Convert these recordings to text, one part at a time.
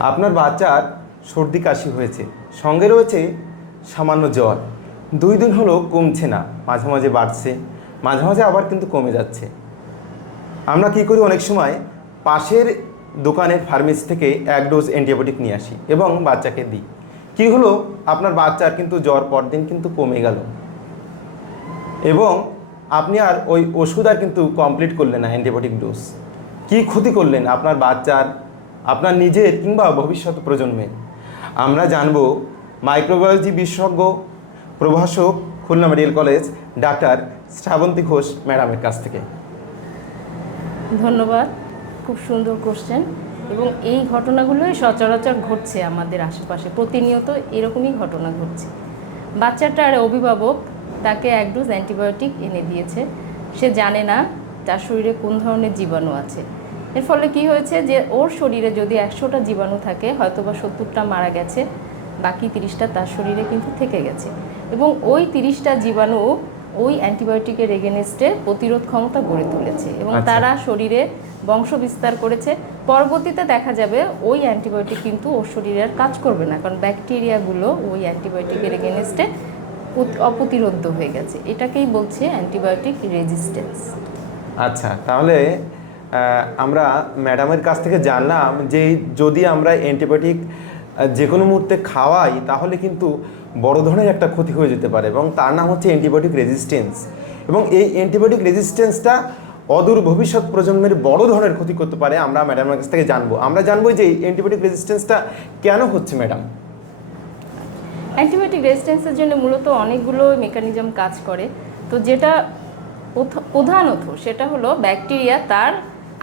আপনার বাচ্চার সর্দি কাশি হয়েছে। সঙ্গে রয়েছে সামান্য জ্বর। দুই দিন হলো কমছে না, মাঝে মাঝে বাড়ছে, মাঝে মাঝে আবার কিন্তু কমে যাচ্ছে। আমরা কী করি অনেক সময় পাশের দোকানের ফার্মেসি থেকে এক ডোজ অ্যান্টিবায়োটিক নিয়ে আসি এবং বাচ্চাকে দিই। কী হলো? আপনার বাচ্চার কিন্তু জ্বর পরদিন কিন্তু কমে গেল। এবং আপনি আর ওই ওষুধ আর কিন্তু কমপ্লিট করলেন না অ্যান্টিবায়োটিক ডোজ। কী ক্ষতি করলেন আপনার বাচ্চার আপনার নিজের কিংবা ভবিষ্যৎ প্রজন্মের আমরা জানব মাইক্রোবায়োলজি বিশেষজ্ঞ, প্রভাষক, Khulna medical college, doctor Srabanti Ghosh madam কাছ থেকে। ধন্যবাদ, খুব সুন্দর কোশ্চেন এবং এই ঘটনাগুলোই সচরাচর ঘটছে আমাদের আশেপাশে। প্রতিনিয়ত এরকমই ঘটনা ঘটছে। বাচ্চাটার অভিভাবক তাকে এক ডোজ অ্যান্টিবায়োটিক এনে দিয়েছে। সে জানে না তার শরীরে কোন ধরনের জীবাণু আছে। এর ফলে কি হয়েছে যে ওর শরীরে যদি একশোটা জীবাণু থাকে হয়তো বা সত্তরটা মারা গেছে বাকি তিরিশটা তার শরীরে কিন্তু থেকে গেছে। এবং ওই তিরিশটা জীবাণু ওই অ্যান্টিবায়োটিকের এগেনস্টে প্রতিরোধ ক্ষমতা গড়ে তুলেছে এবং আচ্ছা। তারা শরীরে বংশ বিস্তার করেছে। পরবর্তীতে দেখা যাবে ওই অ্যান্টিবায়োটিক কিন্তু ওর শরীরে আর কাজ করবে না কারণ ব্যাকটেরিয়াগুলো ওই অ্যান্টিবায়োটিকের এগেনস্টে অপ্রতিরোধ হয়ে গেছে। এটাকেই বলছে অ্যান্টিবায়োটিক রেজিস্ট্যান্স। আচ্ছা তাহলে আমরা ম্যাডামের কাছ থেকে জানলাম যে যদি আমরা অ্যান্টিবায়োটিক যে কোনো মুহূর্তে খাওয়াই, তাহলে কিন্তু বড় ধরনের একটা ক্ষতি হয়ে যেতে পারে এবং তার নাম হচ্ছে অ্যান্টিবায়োটিক রেজিস্ট্যান্স এবং এই অ্যান্টিবায়োটিক রেজিস্ট্যান্সটা অদূর ভবিষ্যৎ প্রজন্মের বড় ধরনের ক্ষতি করতে পারে আমরা ম্যাডামের কাছ থেকে জানব। আমরা জানব যে অ্যান্টিবায়োটিক রেজিস্ট্যান্সটা কেন হচ্ছে, ম্যাডাম? অ্যান্টিবায়োটিক রেজিস্ট্যান্সের জন্য মূলত অনেকগুলো মেকানিজম কাজ করে। তো যেটা প্রধানত সেটা হলো ব্যাকটেরিয়া তার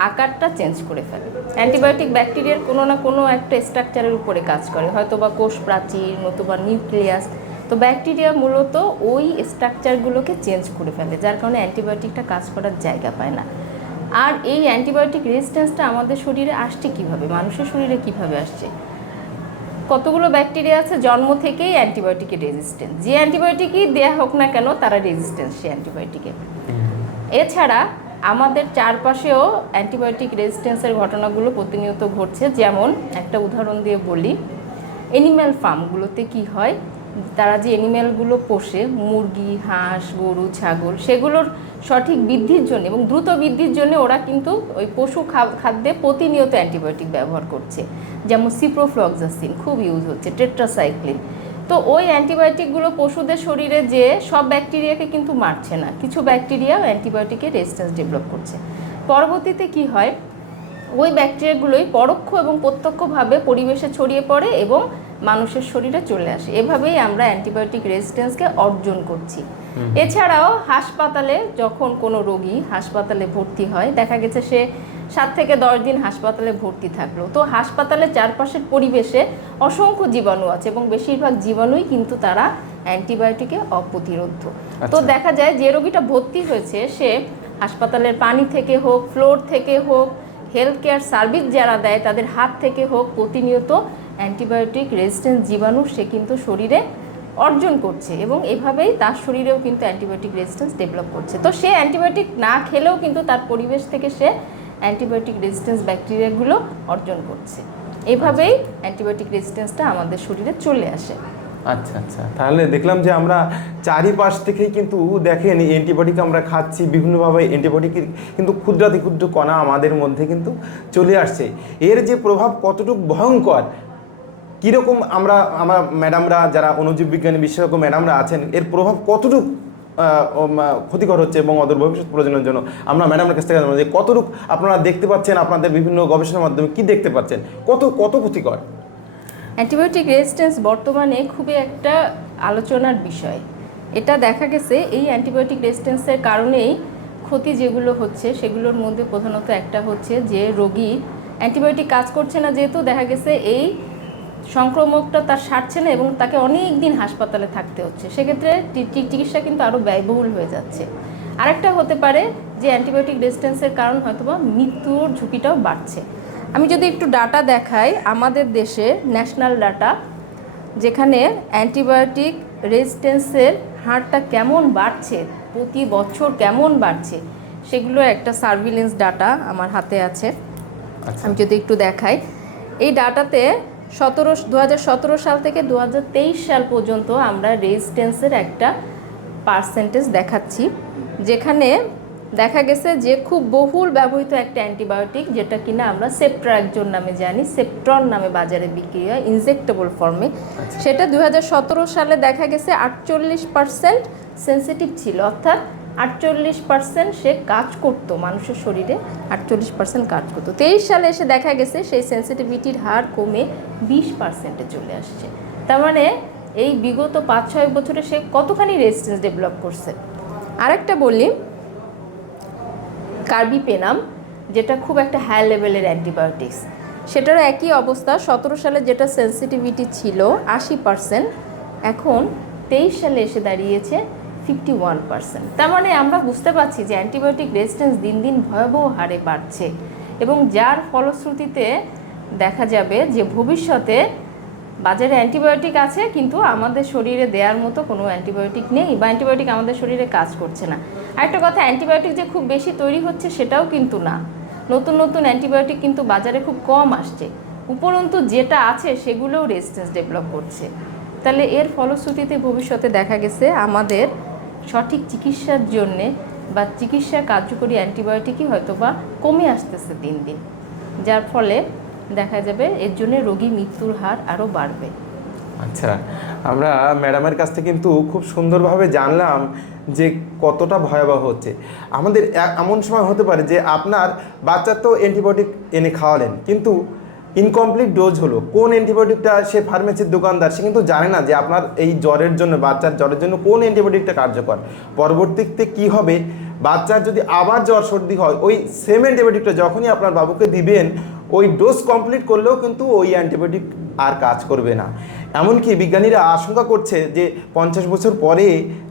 আকারটা চেঞ্জ করে ফেলে। অ্যান্টিবায়োটিক ব্যাকটেরিয়ার কোনো না কোনো একটা স্ট্রাকচারের উপরে কাজ করে। হয়তো বা কোষ প্রাচীর নতুবা নিউক্লিয়াস তো ব্যাকটেরিয়া মূলত ওই স্ট্রাকচারগুলোকে চেঞ্জ করে ফেলে যার কারণে অ্যান্টিবায়োটিকটা কাজ করার জায়গা পায় না। আর এই অ্যান্টিবায়োটিক রেজিস্ট্যান্সটা আমাদের শরীরে আসছে কীভাবে? মানুষের শরীরে কীভাবে আসছে? কতগুলো ব্যাকটেরিয়া আছে? জন্ম থেকেই অ্যান্টিবায়োটিকের রেজিস্ট্যান্স যে অ্যান্টিবায়োটিকই দেয়া হোক না কেন তারা রেজিস্ট্যান্স সেই অ্যান্টিবায়োটিকে এছাড়া আমাদের চারপাশেও অ্যান্টিবায়োটিক রেজিস্ট্যান্সের ঘটনাগুলো প্রতিনিয়ত ঘটছে। যেমন একটা উদাহরণ দিয়ে বলি এনিম্যাল ফার্মগুলোতে কি হয়? তারা যে এনিম্যালগুলো পোষে, মুরগি, হাঁস, গরু, ছাগল, সেগুলোর সঠিক বৃদ্ধির জন্য এবং দ্রুত বৃদ্ধির জন্য ওরা কিন্তু ওই পশু খাদ্যে প্রতিনিয়ত অ্যান্টিবায়োটিক ব্যবহার করছে। যেমন সিপ্রোফ্লক্সাসিন খুব ইউজ হচ্ছে টেট্রাসাইক্লিন তো ওই অ্যান্টিবায়োটিকগুলো পশুদের শরীরে যে সব ব্যাকটেরিয়াকে কিন্তু মারছে না, কিছু ব্যাকটেরিয়াও অ্যান্টিবায়োটিকের রেজিস্ট্যান্স ডেভেলপ করছে। পরবর্তীতে কি হয়? ওই ব্যাকটেরিয়াগুলোই পরোক্ষ এবং প্রত্যক্ষভাবে পরিবেশে ছড়িয়ে পড়ে এবং মানুষের শরীরে চলে আসে। এভাবেই আমরা অ্যান্টিবায়োটিক রেজিস্ট্যান্সকে অর্জন করছি। এছাড়াও হাসপাতালে যখন কোনো রোগী হাসপাতালে ভর্তি হয় দেখা গেছে সে সাত থেকে দশ দিন হাসপাতালে ভর্তি থাকল। তো হাসপাতালের চারপাশের পরিবেশে অসংখ্য জীবাণু আছে এবং বেশিরভাগ জীবাণুই কিন্তু তারা অ্যান্টিবায়োটিকে অপ্রতিরোধ। তো আচ্ছা। দেখা যায় যে রোগীটা ভর্তি হয়েছে সে হাসপাতালের পানি থেকে হোক ফ্লোর থেকে হোক হেলথ কেয়ার সার্ভিস যারা দেয় তাদের হাত থেকে হোক প্রতিনিয়ত অ্যান্টিবায়োটিক রেজিস্ট্যান্স জীবাণু সে কিন্তু শরীরে অর্জন করছে এবং এভাবেই তার শরীরেও কিন্তু অ্যান্টিবায়োটিক রেজিস্ট্যান্স ডেভেলপ করছে। তো সে অ্যান্টিবায়োটিক না খেলেও কিন্তু তার পরিবেশ থেকে সে অ্যান্টিবায়োটিক রেজিস্ট্যান্স ব্যাকটেরিয়াগুলো অর্জন করছে। এভাবেই অ্যান্টিবায়োটিক রেজিস্ট্যান্সটা আমাদের শরীরে চলে আসে। আচ্ছা আচ্ছা। তাহলে দেখলাম যে আমরা চারিপাশ থেকেই কিন্তু দেখেন অ্যান্টিবায়োটিক আমরা খাচ্ছি বিভিন্নভাবে অ্যান্টিবায়োটিকের কিন্তু ক্ষুদ্রাতি ক্ষুদ্র কণা আমাদের মধ্যে কিন্তু চলে আসছে। এর যে প্রভাব কতটুকু ভয়ঙ্কর কীরকম আমরা, আমার ম্যাডামরা যারা অনুজীব বিজ্ঞানী, বিশেষজ্ঞ ম্যাডামরা আছেন, এর প্রভাব কতটুকু ক্ষতিকর হচ্ছে এবং অদূর ভবিষ্যৎ প্রয়োজনের জন্য? আমরা ম্যাডামের কাছ থেকে জানব যে কতটুকু আপনারা দেখতে পাচ্ছেন, আপনাদের বিভিন্ন গবেষণার মাধ্যমে কি দেখতে পাচ্ছেন? কত কত ক্ষতিকর? অ্যান্টিবায়োটিক রেজিস্ট্যান্স বর্তমানে খুবই একটা আলোচনার বিষয়। এটা দেখা গেছে, এই অ্যান্টিবায়োটিক রেজিস্ট্যান্সের কারণেই ক্ষতি যেগুলো হচ্ছে, সেগুলোর মধ্যে প্রধানত একটা হচ্ছে যে রোগী অ্যান্টিবায়োটিক কাজ করছে না, যেহেতু দেখা গেছে এই সংক্রমকটা তার সারছে না এবং তাকে অনেক দিন হাসপাতালে থাকতে হচ্ছে। সেক্ষেত্রে চিকিৎসা কিন্তু আরও ব্যয়বহুল হয়ে যাচ্ছে। আরেকটা হতে পারে যে অ্যান্টিবায়োটিক রেজিস্ট্যান্সের কারণ হয়তোবা মৃত্যুর ঝুঁকিটাও বাড়ছে। আমি যদি একটু ডাটা দেখাই আমাদের দেশে ন্যাশনাল ডাটা যেখানে অ্যান্টিবায়োটিক রেজিস্ট্যান্সের হারটা কেমন বাড়ছে প্রতি বছর কেমন বাড়ছে সেগুলো একটা সার্ভিলেন্স ডাটা আমার হাতে আছে। আচ্ছা। আমি যদি একটু দেখাই এই ডাটাতে সতেরো দু সতেরো সাল থেকে দু হাজার তেইশ সাল পর্যন্ত আমরা রেজিস্ট্যান্সের একটা পার্সেন্টেজ দেখাচ্ছি যেখানে দেখা গেছে যে খুব বহুল ব্যবহৃত একটা অ্যান্টিবায়োটিক যেটা কিনা আমরা সেপ্ট্রাকজোন নামে জানি সেপ্ট্রন নামে বাজারে বিক্রি হয় ইনজেক্টেবল ফর্মে সেটা দু হাজার সতেরো সালে দেখা গেছে আটচল্লিশ পার্সেন্ট সেন্সিটিভ ছিল অর্থাৎ আটচল্লিশ পার্সেন্ট সে কাজ করতো মানুষের শরীরে, আটচল্লিশ পার্সেন্ট কাজ করতো। তেইশ সালে এসে দেখা গেছে সেই সেন্সিটিভিটির হার কমে বিশ পার্সেন্টে চলে আসছে। তার মানে এই বিগত পাঁচ ছয় বছরে সে কতখানি রেজিস্ট্যান্স ডেভেলপ করছে? আরেকটা বলি, কার্বিপেনাম, যেটা খুব একটা হাই লেভেলের অ্যান্টিবায়োটিক্স সেটারও একই অবস্থা। সতেরো সালে যেটা সেন্সিটিভিটি ছিল আশি পার্সেন্ট এখন তেইশ সালে এসে দাঁড়িয়েছে ফিফটি ওয়ান পার্সেন্ট তার মানে আমরা বুঝতে পারছি যে অ্যান্টিবায়োটিক রেজিস্ট্যান্স দিন দিন ভয়াবহ হারে বাড়ছে এবং যার ফলশ্রুতিতে দেখা যাবে যে ভবিষ্যতে বাজারে অ্যান্টিবায়োটিক আছে, কিন্তু আমাদের শরীরে দেওয়ার মতো কোনো অ্যান্টিবায়োটিক নেই বা অ্যান্টিবায়োটিক আমাদের শরীরে কাজ করছে না। আরেকটা কথা, অ্যান্টিবায়োটিক যে খুব বেশি তৈরি হচ্ছে সেটাও কিন্তু না। নতুন নতুন অ্যান্টিবায়োটিক কিন্তু বাজারে খুব কম আসছে। উপরন্তু যেটা আছে সেগুলোও রেজিস্ট্যান্স ডেভেলপ করছে। তাহলে এর ফলশ্রুতিতে ভবিষ্যতে দেখা গেছে আমাদের সঠিক চিকিৎসার জন্যে বা চিকিৎসা কার্যকরী অ্যান্টিবায়োটিকই হয়তো বা কমে আসতেছে দিন দিন। যার ফলে দেখা যাবে এর জন্য রোগী মৃত্যুর হার আরও বাড়বে। আচ্ছা আমরা ম্যাডামের কাছ থেকে কিন্তু খুব সুন্দরভাবে জানলাম যে কতটা ভয়াবহ হচ্ছে। আমাদের এমন সময় হতে পারে যে আপনার বাচ্চার তো অ্যান্টিবায়োটিক এনে খাওয়ালেন, কিন্তু ইনকমপ্লিট ডোজ হলো। কোন অ্যান্টিবায়োটিকটা সে ফার্মেসির দোকানদার, সে কিন্তু জানে না যে আপনার এই জ্বরের জন্য, বাচ্চার জ্বরের জন্য কোন অ্যান্টিবায়োটিকটা কার্যকর। পরবর্তীতে কি হবে? বাচ্চার যদি আবার জ্বর সর্দি হয়, ওই সেম অ্যান্টিবায়োটিকটা যখনই আপনার বাবুকে দিবেন, ওই ডোজ কমপ্লিট করলেও কিন্তু ওই অ্যান্টিবায়োটিক আর কাজ করবে না। এমনকি বিজ্ঞানীরা আশঙ্কা করছে যে পঞ্চাশ বছর পরে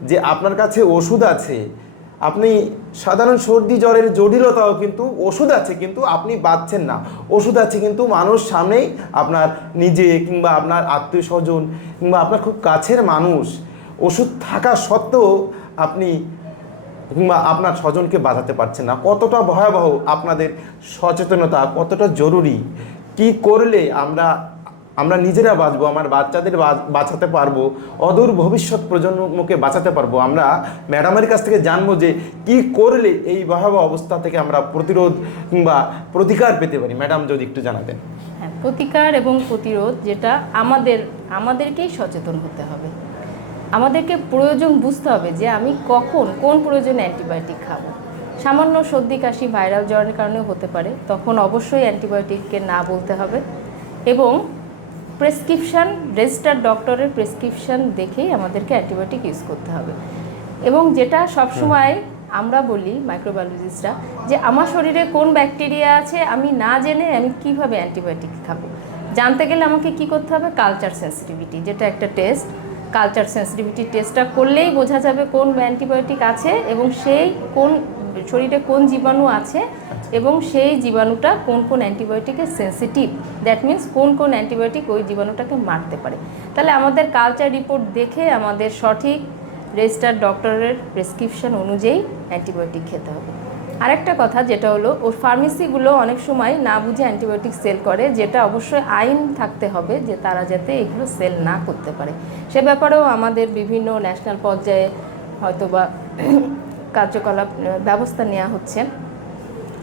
যে আপনার কাছে ওষুধ আছে আপনি সাধারণ সর্দি জ্বরের জটিলতাও কিন্তু ওষুধ আছে, কিন্তু আপনি বাঁচছেন না। ওষুধ আছে কিন্তু মানুষ সামনেই আপনার নিজে কিংবা আপনার আত্মীয় স্বজন কিংবা আপনার খুব কাছের মানুষ। ওষুধ থাকা সত্ত্বেও আপনি কিংবা আপনার স্বজনকে বাঁচাতে পারছেন না। কতটা ভয়াবহ আপনাদের সচেতনতা, কতটা জরুরি। কি করলে আমরা আমরা নিজেরা বাঁচবো, আমার বাচ্চাদের বাঁচাতে পারব, অদূর ভবিষ্যৎ প্রজন্মকে বাঁচাতে পারব। আমরা ম্যাডামের কাছ থেকে জানব যে কি করলে এই ভয়াবহ অবস্থা থেকে আমরা প্রতিরোধ কিংবা প্রতিকার পেতে পারি। ম্যাডাম, যদি একটু জানাতেন। হ্যাঁ প্রতিকার এবং প্রতিরোধ যেটা আমাদের, আমাদেরকেই সচেতন হতে হবে। আমাদেরকে প্রয়োজন বুঝতে হবে যে আমি কখন কোন প্রয়োজনে অ্যান্টিবায়োটিক খাব। সামান্য সর্দি, কাশি, ভাইরাল জ্বরের কারণেও হতে পারে, তখন অবশ্যই অ্যান্টিবায়োটিককে না বলতে হবে। এবং প্রেসক্রিপশান, রেজিস্টার্ড ডক্টরের প্রেসক্রিপশান দেখেই আমাদেরকে অ্যান্টিবায়োটিক ইউজ করতে হবে। এবং যেটা সবসময় আমরা বলি মাইক্রোবায়োলজিস্টরা যে, আমার শরীরে কোন ব্যাকটেরিয়া আছে আমি না জেনে আমি কীভাবে অ্যান্টিবায়োটিক খাব? জানতে গেলে আমাকে কি করতে হবে? কালচার সেন্সিটিভিটি, যেটা একটা টেস্ট। কালচার সেন্সিটিভিটি টেস্টটা করলেই বোঝা যাবে কোন অ্যান্টিবায়োটিক আছে এবং সেই কোন শরীরে কোন জীবাণু আছে এবং সেই জীবাণুটা কোন কোন অ্যান্টিবায়োটিকের সেন্সিটিভ দ্যাট মিন্স কোন কোন অ্যান্টিবায়োটিক ওই জীবাণুটাকে মারতে পারে। তাহলে আমাদের কালচার রিপোর্ট দেখে আমাদের সঠিক রেজিস্টার ডক্টরের প্রেসক্রিপশন অনুযায়ী অ্যান্টিবায়োটিক খেতে হবে। আরেকটা কথা যেটা হলো ওই ফার্মেসিগুলো অনেক সময় না বুঝে অ্যান্টিবায়োটিক সেল করে, যেটা অবশ্যই আইন থাকতে হবে যে তারা যাতে এগুলো সেল না করতে পারে। সে ব্যাপারেও আমাদের বিভিন্ন ন্যাশনাল পর্যায়ে হয়তোবা কার্যকলাপ, ব্যবস্থা নেওয়া হচ্ছে।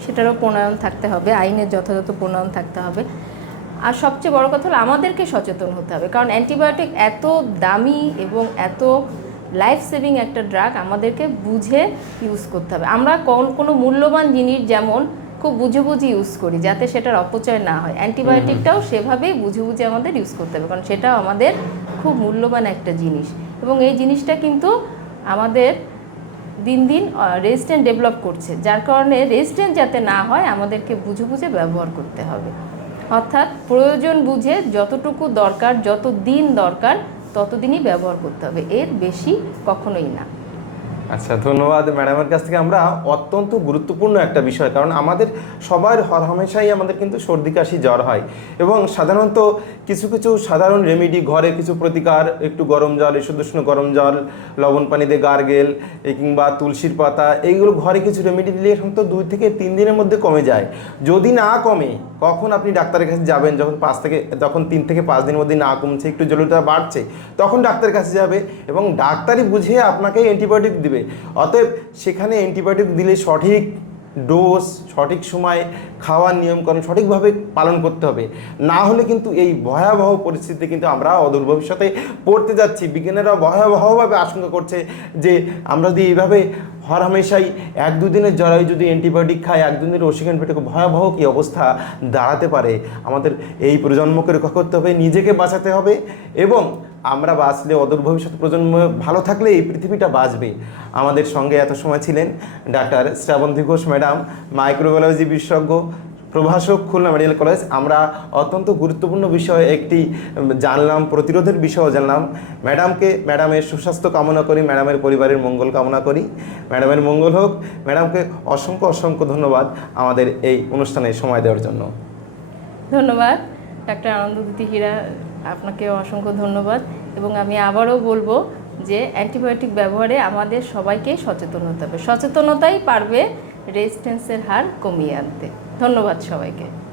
সেটারও প্রণয়ন থাকতে হবে আইনের যথাযথ প্রণয়ন থাকতে হবে। আর সবচেয়ে বড় কথা হলো আমাদেরকে সচেতন হতে হবে কারণ অ্যান্টিবায়োটিক এত দামি এবং এত লাইফ সেভিং একটা ড্রাগ আমাদেরকে বুঝে ইউজ করতে হবে। আমরা কোন কোনো মূল্যবান জিনিস যেমন খুব বুঝে বুঝে ইউজ করি যাতে সেটার অপচয় না হয় অ্যান্টিবায়োটিকটাও সেভাবেই বুঝে বুঝে আমাদের ইউজ করতে হবে কারণ সেটাও আমাদের খুব মূল্যবান একটা জিনিস। এবং এই জিনিসটা কিন্তু আমাদের দিন দিন রেজিস্ট্যান্ট ডেভেলপ করছে। যার কারণে রেজিস্ট্যান্ট যাতে না হয়, আমাদেরকে বুঝে বুঝে ব্যবহার করতে হবে। অর্থাৎ প্রয়োজন বুঝে যতটুকু দরকার, যত দিন দরকার, ততদিনই ব্যবহার করতে হবে। এর বেশি কখনোই না। আচ্ছা ধন্যবাদ ম্যাডামের কাছ থেকে। আমরা অত্যন্ত গুরুত্বপূর্ণ একটা বিষয়, কারণ আমাদের সবার হর হামেশাই আমাদের কিন্তু সর্দি, কাশি, জ্বর হয়। এবং সাধারণত কিছু কিছু সাধারণ রেমেডি ঘরে কিছু প্রতিকার, একটু গরম জল এসুদ উষ্ণ গরম জল, লবণ পানিতে গার্গেল কিংবা তুলসীর পাতা, এইগুলো ঘরে কিছু রেমেডি দিলে এখন তো দুই থেকে তিন দিনের মধ্যে কমে যায়। যদি না কমে, কখন আপনি ডাক্তারের কাছে যাবেন? যখন পাঁচ থেকে, যখন তিন থেকে পাঁচ দিনের মধ্যে না কমছে, একটু জলটা বাড়ছে, তখন ডাক্তারের কাছে যাবে এবং ডাক্তারই বুঝিয়ে আপনাকে অ্যান্টিবায়োটিক দিবে। অতএব সেখানে অ্যান্টিবায়োটিক দিলে সঠিক ডোজ, সঠিক সময় খাওয়ার নিয়মকানুন সঠিকভাবে পালন করতে হবে। না হলে কিন্তু এই ভয়াবহ পরিস্থিতিতে কিন্তু আমরা অদূর ভবিষ্যতে পড়তে যাচ্ছি। বিজ্ঞানীরা ভয়াবহভাবে আশঙ্কা করছে যে আমরা যদি এইভাবে হর হামেশাই এক দুদিনের জ্বরায় যদি অ্যান্টিবায়োটিক খায় এক দুদিনের ওষুধ পেটে ভয়াবহ কী অবস্থা দাঁড়াতে পারে? আমাদের এই প্রজন্মকে রক্ষা করতে হবে, নিজেকে বাঁচাতে হবে এবং আমরা বাঁচলে, অদূর ভবিষ্যৎ প্রজন্ম ভালো থাকলে এই পৃথিবীটা বাঁচবে। আমাদের সঙ্গে এত সময় ছিলেন doctor Srabanti Ghosh madam, microbiology বিশেষজ্ঞ, প্রভাষক খুলনা মেডিকেল কলেজ। আমরা অত্যন্ত গুরুত্বপূর্ণ বিষয় একটি জানলাম, প্রতিরোধের বিষয়ও জানলাম। ম্যাডামকে, ম্যাডামের সুস্বাস্থ্য কামনা করি, ম্যাডামের পরিবারের মঙ্গল কামনা করি। ম্যাডামের মঙ্গল হোক। ম্যাডামকে অসংখ্য অসংখ্য ধন্যবাদ আমাদের এই অনুষ্ঠানে সময় দেওয়ার জন্য। ধন্যবাদ। ডাক্তার আনন্দদীতি হীরা আপনাকে অসংখ্য ধন্যবাদ এবং আমি আবারও বলব যে অ্যান্টিবায়োটিক ব্যবহারে আমাদের সবাইকে সচেতন হতে হবে। সচেতনতাই পারবে রেজিস্ট্যান্সের হার কমিয়ে আনতে। ধন্যবাদ সবাইকে।